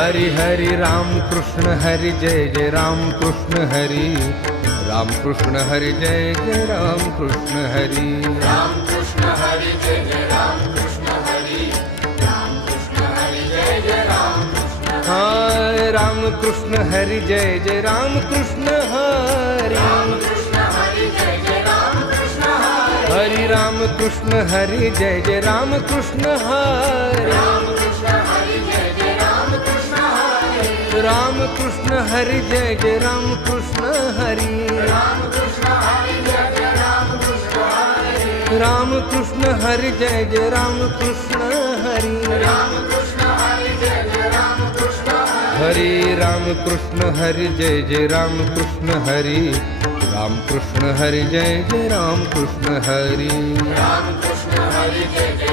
हरि हरि राम कृष्ण हरि जय जय राम कृष्ण हरि राम कृष्ण हरि जय जय राम कृष्ण हरि राम कृष्ण हरि जय जय राम कृष्ण हरि राम कृष्ण हरि जय जय राम कृष्ण हाय राम कृष्ण हरि जय जय राम कृष्ण हरि राम कृष्ण हरि जय जय राम कृष्ण हरि हरि राम कृष्ण हरि जय जय राम कृष्ण हरि राम कृष्ण हरि जय जय राम कृष्ण हरि राम कृष्ण हरि जय जय राम कृष्ण हरि राम कृष्ण हरि जय जय राम कृष्ण हरि राम कृष्ण हरि जय जय राम कृष्ण हरि राम कृष्ण हरि जय जय राम कृष्ण हरि राम कृष्ण हरि जय जय राम कृष्ण हरि राम कृष्ण हरि जय जय राम कृष्ण हरि राम कृष्ण हरि जय जय